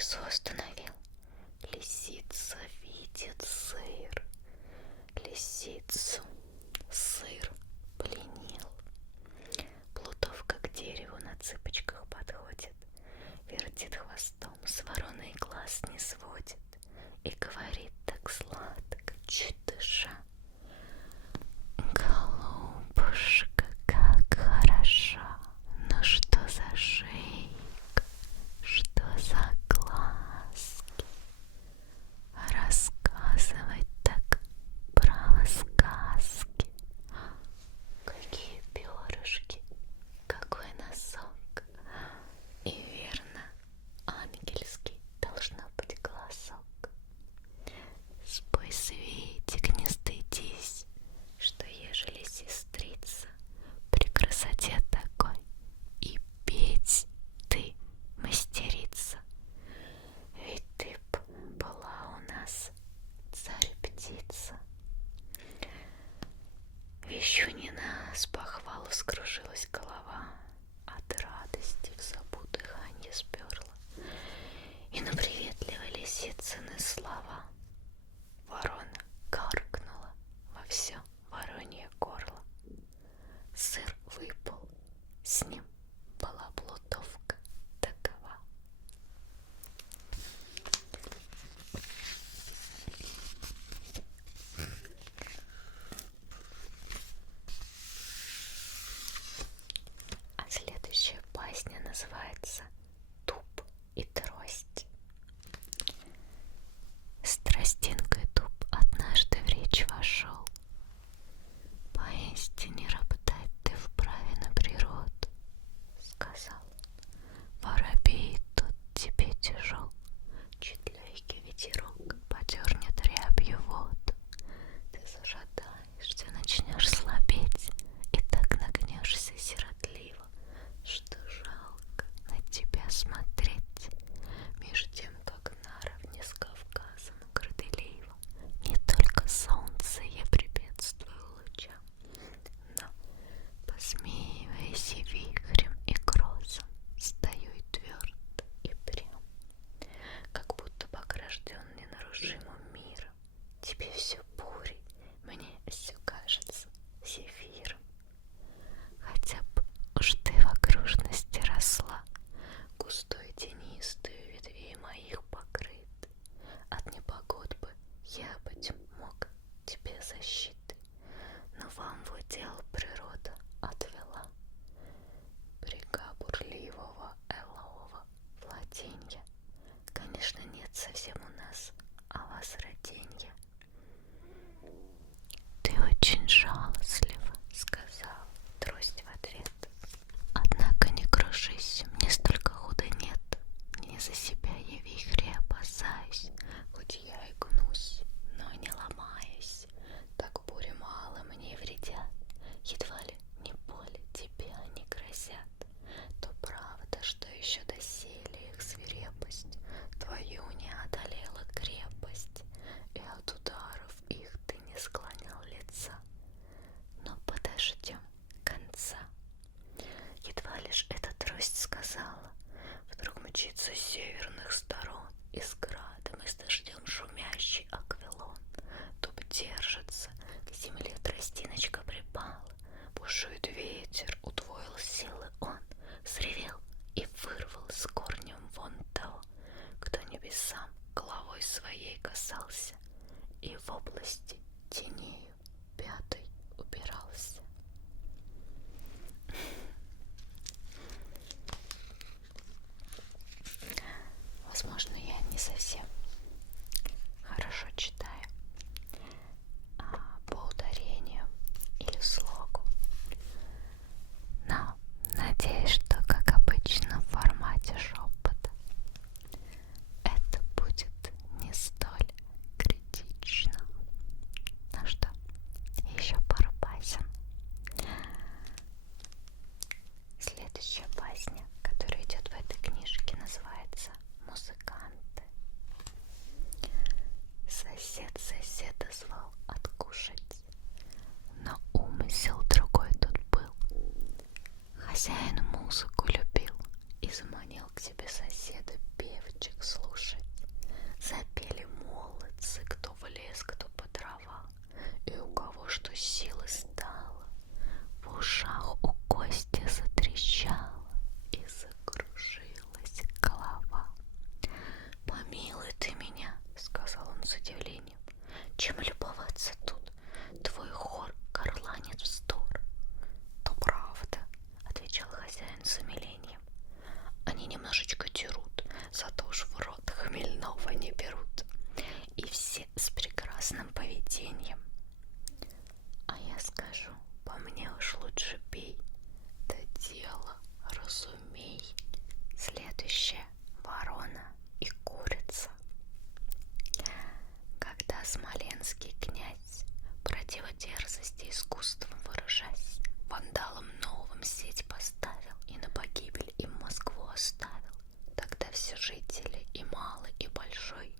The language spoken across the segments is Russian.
лесу остановил. Лисица видит сыр. Лисицу сыр пленил. Плутовка к дереву на цыпочках подходит, вертит хвостом, с вороной глаз не сводит и говорит так сладко, чуть дыша: голубушка, как хороша, ну что за шейка, что за глазки, рассказывать так право сказки. Какие перышки, какой носок, и верно, ангельский должно быть голосок. Спой, Светик, не стыдись, что ежели сестрица при красоте такой и петь ты мастерица. Ведь ты б была у нас царь-птица. Вещунина с похвалу скружилась голова, от радости в забу дыханье сперла, и на приветливой лисицыны слова ворона каркнула во все воронье горло. Сыр выпал, с ним была плутовка такова. А следующая басня называется «Дуб и трость». С тростинкой дуб однажды в речь вошел: поистине роптать ты вправе на природу, сказал. Воробей тут тебе тяжел, чуть легкий ветерок подернет рябью воду. Ты зашатаешься, начнешь слабеть, и так нагнешься сиротливо, что жалко на тебя смотреть. Меж тем, как наравне с Кавказом горделиво не только солнце я препятствую лучам, но, посмеиваясь и вихрем, и грозом, стою и твердо, и прям, как будто погражден ненарушимым миром. Тебе все бурей, мне все кажется зефиром. Хотя б уж ты в окружности росла, густой тенистою ветвей моих покрыт, от непогод бы я, быть мог, тебе защиты, но вам в удел природа отвела брега бурливого элового владенья. Конечно, нет совсем у нас о вас роденья. Ты очень жалостлив, сказал трость в ответ. Однако не крушись, мне столько худа нет, не за себя я вихре опасаюсь, хоть я и гнусь, но не ломаюсь. Так бури мало мне вредят, едва ли не более тебе они грозят. То правда, что еще доселе их свирепость твою не одолела крепость, и от ударов их ты не склонял лица. Но подождем конца. Едва лишь эта трость сказала, вдруг мчится с северных сторон, и с градом, и с дождем шумящий Аквилон. Дуб держится, к земле тростиночка припала, бушует ветер, удвоил силы он, сревел и вырвал с корнем вон того, кто небесам головой своей касался и в области тенею пятой убирался. Возможно, я не совсем хорошо читаю по ударению или слогу, но надеюсь, что, как обычно, в формате шепота это будет не столь критично. Ну что, еще пару басен. Следующая басня, которая идет в этой книжке, называется «Музыкант». с удивлением. Чем любоваться тут? Твой хор горланит вздор. То правда, отвечал хозяин с умилением. Они немножечко дерут, зато уж в рот хмельного не берут. И все с прекрасным поведением. А я скажу, по мне уж лучше пей, да дело разумей. Следующая ворона и курица. Когда смоленский князь, противодерзости искусством выражаясь, вандалам новым сеть поставил и на погибель им Москву оставил, тогда все жители, и малый, и большой,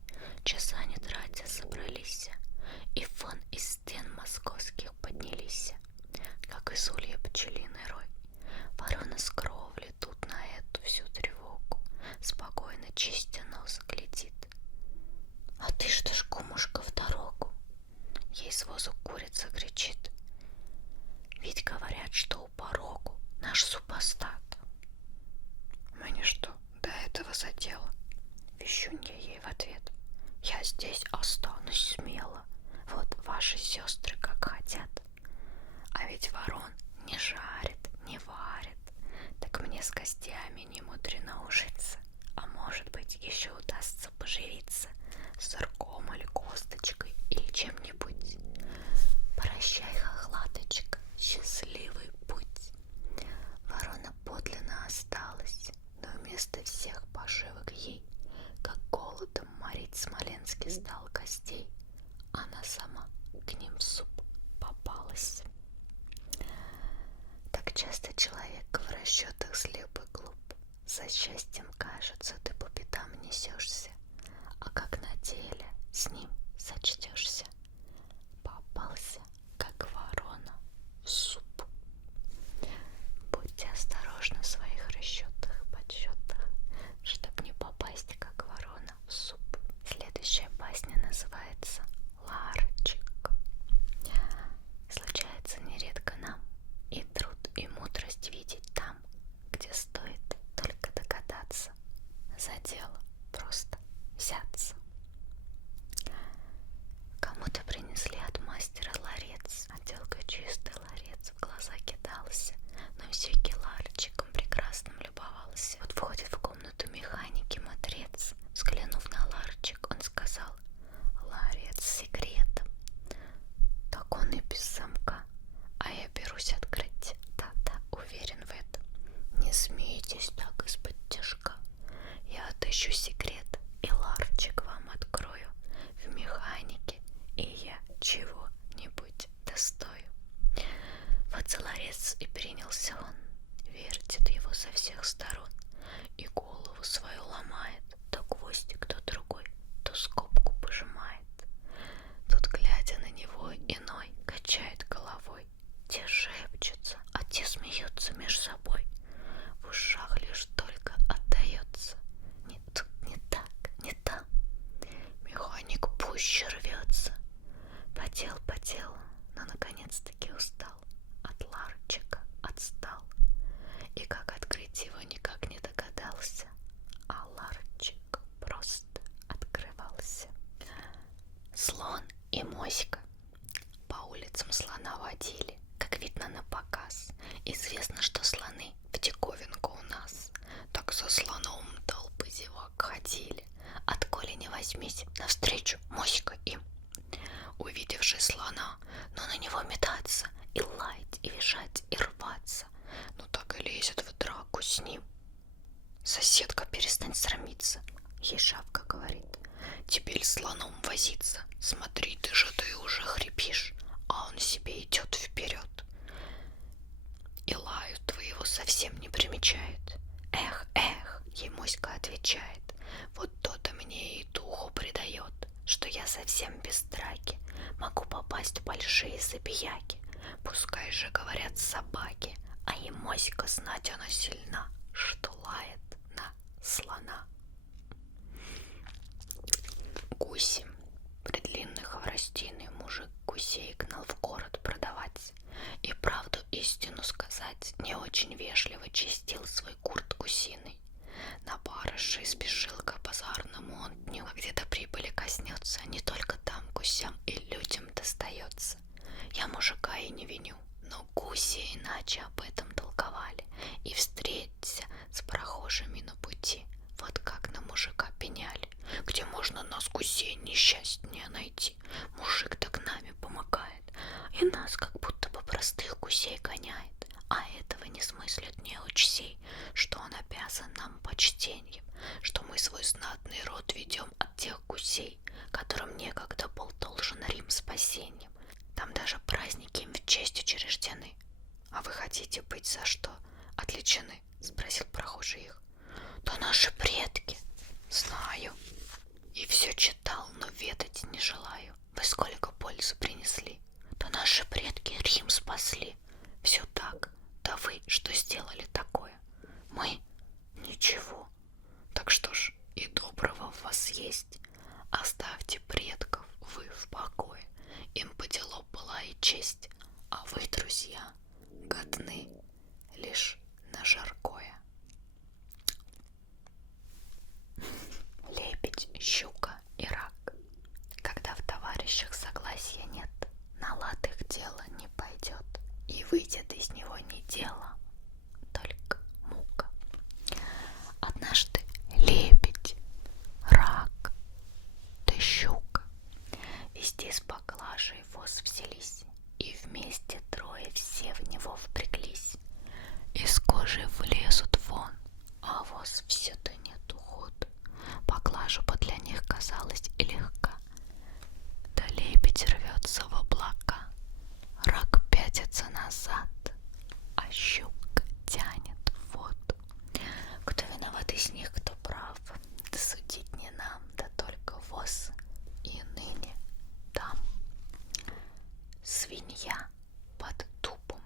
часа не тратя собрались, и вон из стен московских поднялись, как из улья пчелиный рой. Ворона с кровли тут на эту всю тревогу спокойно чистя нос глядит. А ты что ж, кумушка, в дорогу? Ей с возу курица кричит. Ведь говорят, что у порогу наш супостат. Мне что, до этого задело? Вещунья ей в ответ. Я здесь останусь смело. Вот ваши сестры как хотят. А ведь ворон не жарит, не варит. Так мне с гостями не мудрено ужиться. А может быть, еще удастся поживиться сырком или косточкой или чем-нибудь. Прощай, хохлаточка, счастливый путь. Ворона подлинно осталась, но вместо всех поживок ей, как голодом морить Смоленский стал гостей, она сама к ним в суп попалась. Так часто человек в расчетах слеп и глуп. За счастьем кажется, ты по пятам несешься, а как на деле с ним сочтешься. Попался, как ворона, в суп. Будьте осторожны в своих расчетах и подсчетах, чтоб не попасть, как ворона, в суп. Следующая басня называется «Ларчик». Случается нередко нам и труд, и мудрость видеть там, где стоит только догадаться, за дело просто взяться. Кому-то принесли от мастера ларец, отделка чистый ларец, в глаза кидался, но всякий ларчиком прекрасным любовался. Вот входит в комнату механики мудрец, взглянув на ларчик, он сказал: ларец с секретом. Так он и без замка, а я берусь открыть. Да-да, уверен в этом. Не смейтесь так из-под тяжка. Я отыщу секрет и ларчик вам открою. В механике и я чего-нибудь достою. Вот за ларец и принялся он, вертит его со всех сторон и голову свою ломает, то гвоздик, то другой, то скобку пожимает. Тут, глядя на него, иной качает головой. Те шепчутся, а те смеются меж собой. В ушах лишь только отдается: не тут, не так, не там. Механик пуще рвется. Потел, но наконец-таки устал. От ларчика отстал. И как открыть его никак не догадался. А ларчик просто открывался. Слон и моська. По улицам слона водили, как видно на показ. Известно, что слоны в диковинку у нас. Так за слоном толпы зевак ходили. Отколи не возьмись, навстречу моська им. Увидевши слона, но на него метаться, и лаять, и визжать, и рваться. Ну так и лезет в драку с ним. Соседка, перестань срамиться, ей шапка говорит. Теперь слоном возиться. Смотри, ты уже хрипишь, а он себе идет вперед. И лаю твоего совсем не примечает. Эх, ей моська отвечает. Вот то-то мне и духу придает, что я совсем без драки могу попасть в большие забияки. Пускай же говорят собаки, а и моська знать она сильна, что лает на слона. Гуси. При длинной хворостиной мужик гусей гнал в город продавать. И правду истину сказать, не очень вежливо чистил свой курт гусиный. На барыши спешил к базарному он дню, где до прибыли коснется, не только где можно нас, гусей, несчастнее найти. Мужик так нами помогает, и нас как будто бы простых гусей гоняет. А этого не смыслит неуч сей, что он обязан нам почтением, что мы свой знатный род ведем от тех гусей, которым некогда был должен Рим спасением. Там даже праздники им в честь учреждены. А вы хотите быть за что отличены? Спросил прохожий их. Да наши предки. Знаю. И все читал, но ведать не желаю. Вы сколько пользы принесли? Да наши предки Рим спасли. Все так. Да вы что сделали такое? Мы? Ничего. Так что ж, и доброго в вас есть. Оставьте предков вы в покое. Им по делу была и честь. А вы, друзья, годны лишь на жаркое. Лебедь, щука и рак. Когда в товарищах согласия нет, на лад их дело не пойдет, и выйдет из него не дело, только мука. Однажды лебедь, рак, да щука везде с поклажей воз взялись, и вместе трое все в него впряглись. Из кожи влезут вон, а воз все-то нет ухода. Поклажа бы для них казалась и легка. Да лебедь рвется в облака, рак пятится назад, а щука тянет в воду. Кто виноват из них, кто прав, да судить не нам, да только воз и ныне там. Свинья под дубом.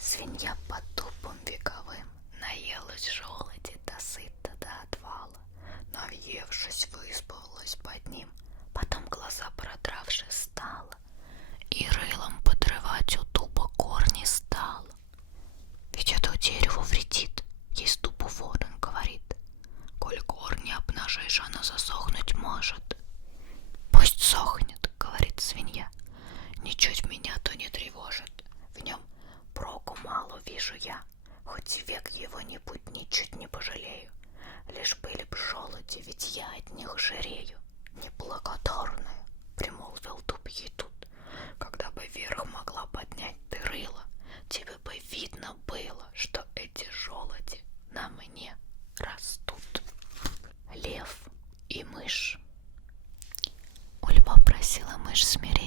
Свинья под дубом вековым наелась желуди до сыта до отвала, наевшись, выспалась под ним, потом глаза продравши стала и рылом подрывать у дуба корни стала. Ведь это дереву вредит, есть дубу ворон говорит. Коль корни обнажишь, она засохнуть может. Пусть сохнет, говорит свинья, ничуть меня то не тревожит. В нем проку мало вижу я, хоть век его не будь, ничуть не пожалею. Лишь были б желуди, ведь я от них жирею. Неблагодарная, примолвил дуб ей тут, когда бы вверх могла поднять ты рыло, тебе бы видно было, что эти желуди на мне растут. Лев и мышь. У льва просила мышь смиренно